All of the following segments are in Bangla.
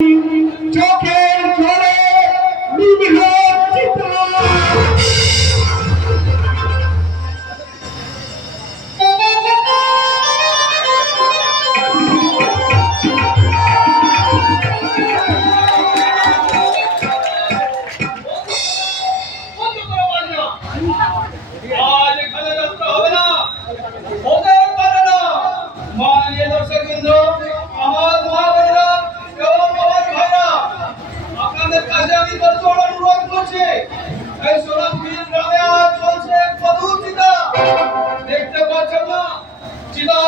চোখের জলে নিবিড় চিতা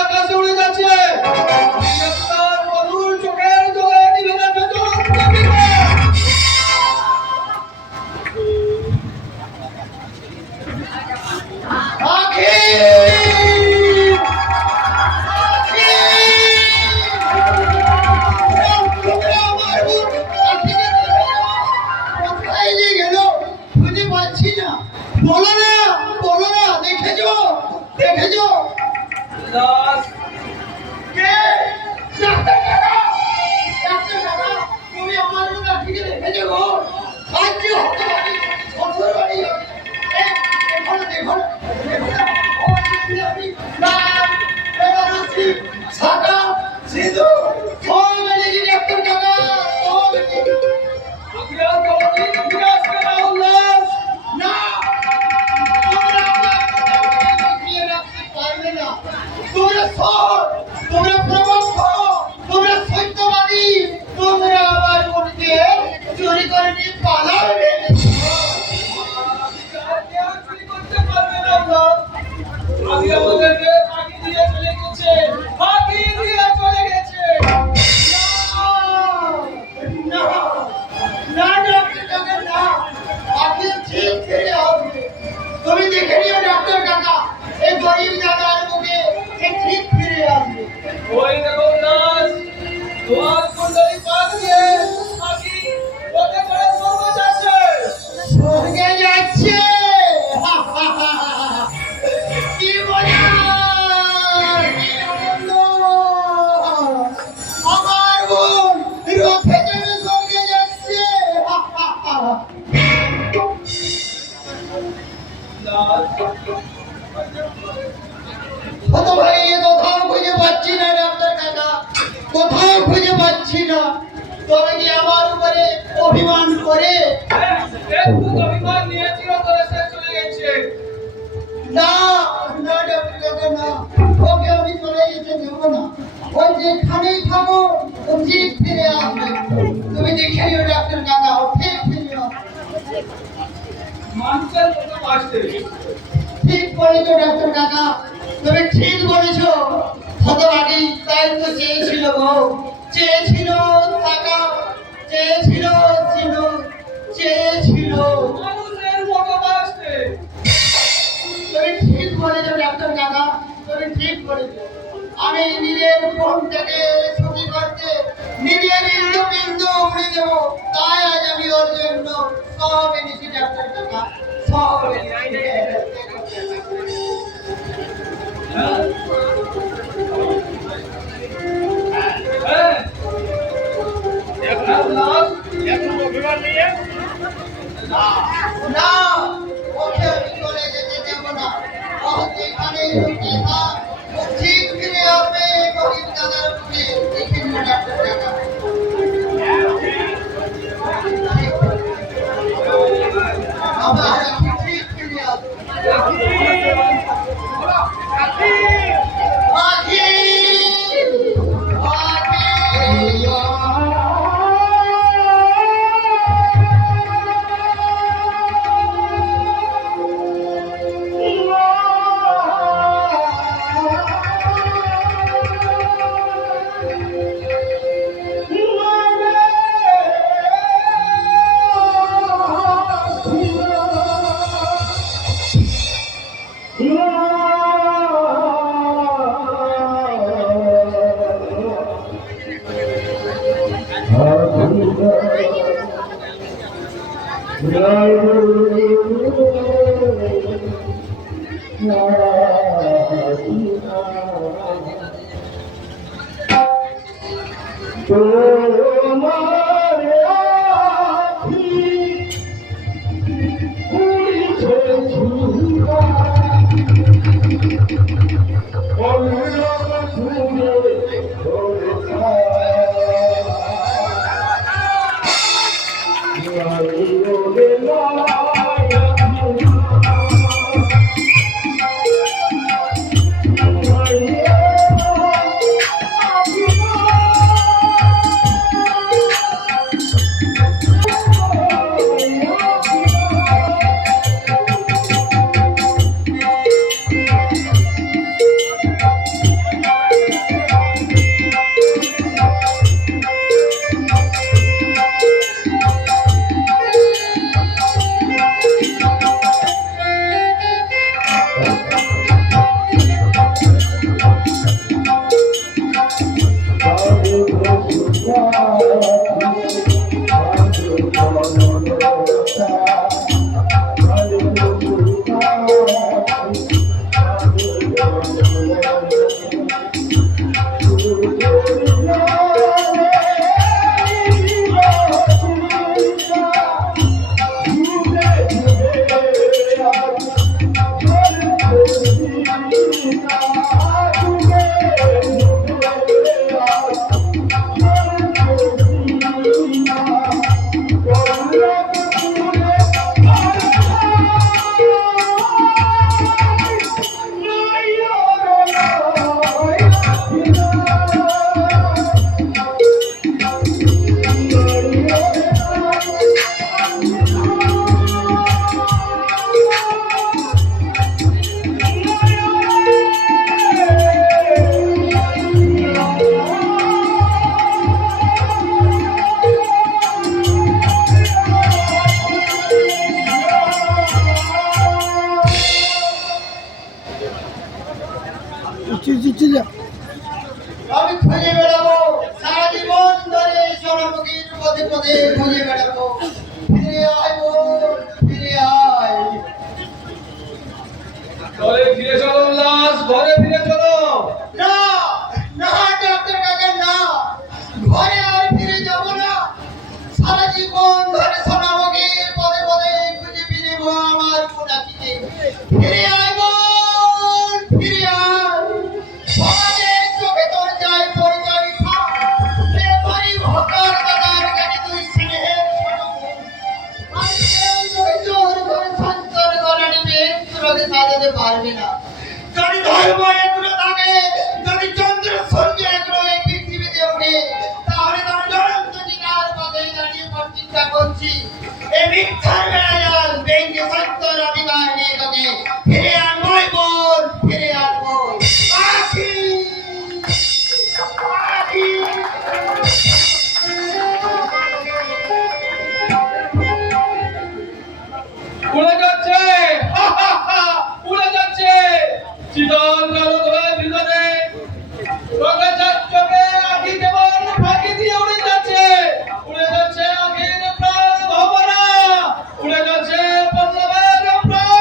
আকাশে উড়ে যাচ্ছে চোখের জলে নিভে যাচ্ছে বলো না দেখেছো কে ডাক্তার কাকা তুমি আমার লাঠিকে দেখেছো গো আজ কি হতে পারি শ্বশুর বাড়ি দেখো আমি নাম বেনারসি ছাতা সিঁদুর সব এনেছি ডাক্তার কাকা সব এনেছি আমি আর কোনদিন ফিরে আসবে না উল্লাস না তোমরা সব তোমরা প্রমুখ তোমরা সত্যবাদী তোমরা আমার বোনকে চুরি করে নিয়ে পালাবে আগে আমাদেরকে ফাঁকি দিয়ে চলে গেছে না ডাক্তার কাকা না আগে ঠিক ফিরে আসবে তুমি দেখে নিও ডাক্তার কাকা এই গরিব দাদার মুখে ঠিক ফিরে আসবে ওই দেখো নাস তোমার কুণ্ডলী পাক দিয়ে আকি ওকে করে স্বর্গে যাচ্ছে কি মজা কি আনন্দ আমার বোন রথে চড়ে স্বর্গে যাচ্ছে ভাই কোথাও খুঁজে পাচ্ছি না ডাক্তার কাকা কোথাও খুঁজে পাচ্ছি না তবে কি আমার উপরে অভিমান করে না ডাক্তার কাকা না ওকে আমি চলে যেতে দেবো না ওই যেখানেই থাকো ও ঠিক ফিরে আসবে তুমি দেখে নিও ডাক্তার কাকা ও ঠিক ফিরে আসবে মানুষের মতো বাঁচতে ঠিক বলেছো ডাক্তার কাকা তুমি ঠিক বলেছো হতভাগী তাই তো চেয়েছিল গো চেয়েছিল থাকা চেয়েছিল চেয়েছিল মানুষের মতো বাঁচতে তুমি ঠিক বলেছো ডাক্তার কাকা তুমি ঠিক বলেছো আমি নিজের ফোনটাকে ছবি করতে নিজের বিন্দু উড়ে দেবো তাই আজ আমি ওর জন্য সব এনেছি ডাক্তার কাকা সব না ওকে আমি চলে যেতে দেবো না ও যেখানে ঠিক ফিরে আসবে গরিব দাদার মুখে দেখে নিও ডাক্তার কাকা আবার ঠিক ফিরে আসবে तो আমি খুঁজে বেড়াবো সারা জীবন ধরে সোনামুখীর পথে পথে খুঁজে বেড়াবো ফিরে আয় বোন ফিরে আয় ঘরে ফিরে চলো উল্লাস, ঘরে ফিরে চলো। না না ডাক্তার কাকা না ঘরে আর ফিরে যাব না সারা জীবন ধরে সোনামুখীর পথে পথে খুঁজে ফিরবো আমার কোনাকিকে ফিরে আয় বোন ফিরে আয় সমাজের চোখে তোর যাই পরিচয় থাক রে ভাই ভকার দাদার কাছে তুই স্নেহের জোর করে সঞ্চার করা নিবে তোকে সাজাতে পারবে না যদি ধর্ম এগুলো থাকে যদি চন্দ্র সূর্য এগুলো এই পৃথিবীতে ওঠে তাহলে তোর জ্বলন্ত জিগার পথে দাঁড়িয়ে প্রতিজ্ঞা করছি এই মিথ্যার বেড়াজাল ভেঙে সত্যর অধিকার নিয়ে তোকে ফিরে আনবই বোন ফিরে আনবই আখি আখি উড়ে যাচ্ছে, হা, হা, হা, উড়ে যাচ্ছে চিতল কালো ধোঁয়ায় ভিতরে রঙে চকচকে আঁখি কেবল ফাঁকি দিয়ে উড়ে যাচ্ছে আঁখির প্রাণ ভাবনা, উড়ে যাচ্ছে পল্লবের প্রাণ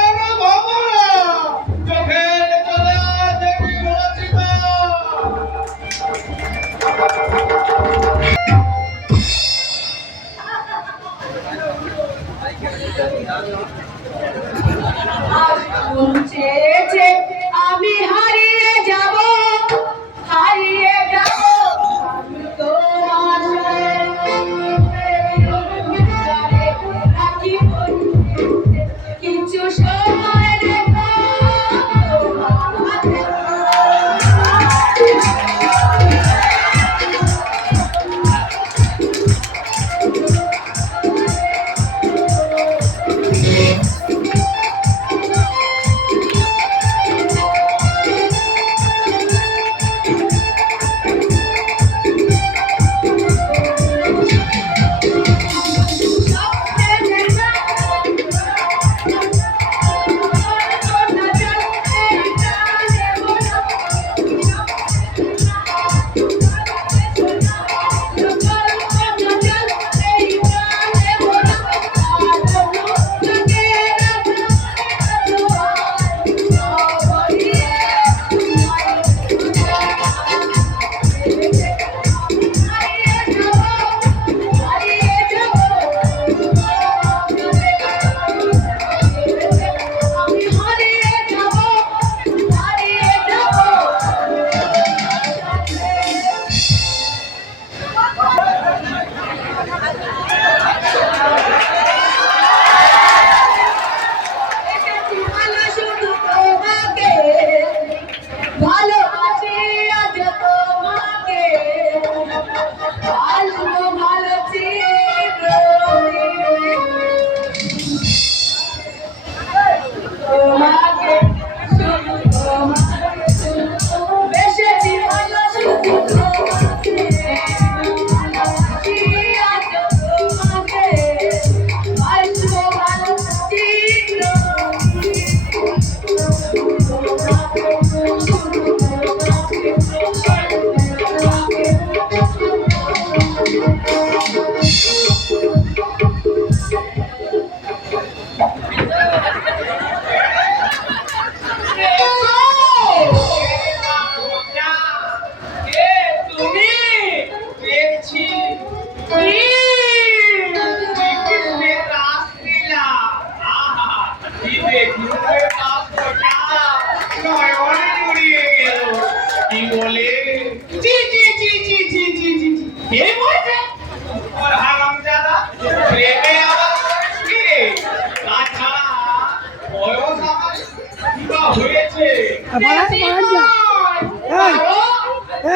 বেশি নয়। এই,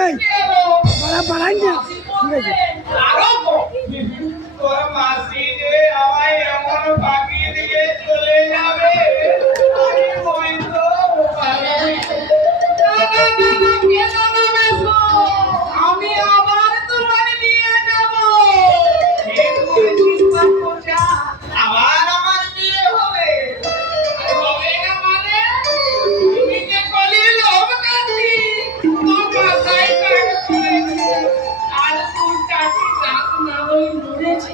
এই। দেবো। বাড়ান না ঠিক আছে আরো কম। তোর মাসি যে আমায় এমন ফাঁকি দিয়ে চলে যাবে আমি হয়তো পারি। আমি আবার তোমার নিয়ে যাব। আবার আমার বিয়ে হবে। হবে না মানে? তুমি যে বলি লোভ কাটি, তোর মাথায় কাজ করেছে। আর তোর চাকরি রাত না হয়ে মরেছে।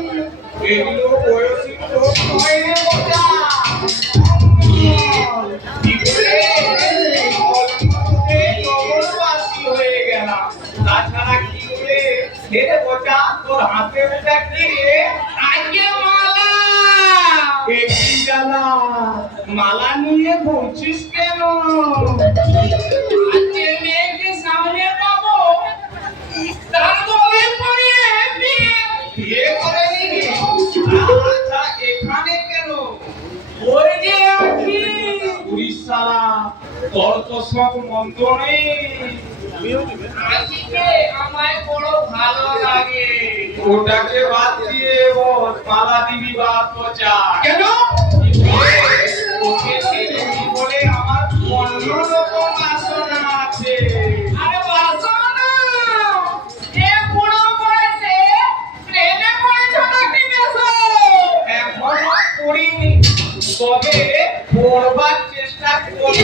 এগুলো বয়সী লোক নয় রে বোঝা। কি করে এই নগরবাসী হয়ে গেলাম? তাছাড়া কি করে ছেড়ে বোঝা তোর হাতে ওটা কি রে? আজকে মালা। এ কি জ্বালা? মালা নিয়ে ঘুরছিস কেন? আজকে মেয়েকে সামনে পাবো, তার গলে পড়ে বিয়ে। বিয়ে করে নিবি? আচ্ছা এখানে কেন? ওই যে আছি। উড়িষ্যালা তোর তো সব মন্দ নেই। আজকে আমায় বড় ভালো লাগে। ওটাকে বাদ দিয়ে বল মালা দিবি বা পচা কেন? ওকে ছেড়েছি বলে আমার অন্যরকম বাসনা আছে। আরে বাসো না, এ বুড়ো বয়সে প্রেমে পড়েছ নাকি বেশো? এখনো করিনি, তবে পড়বার চেষ্টা করছি।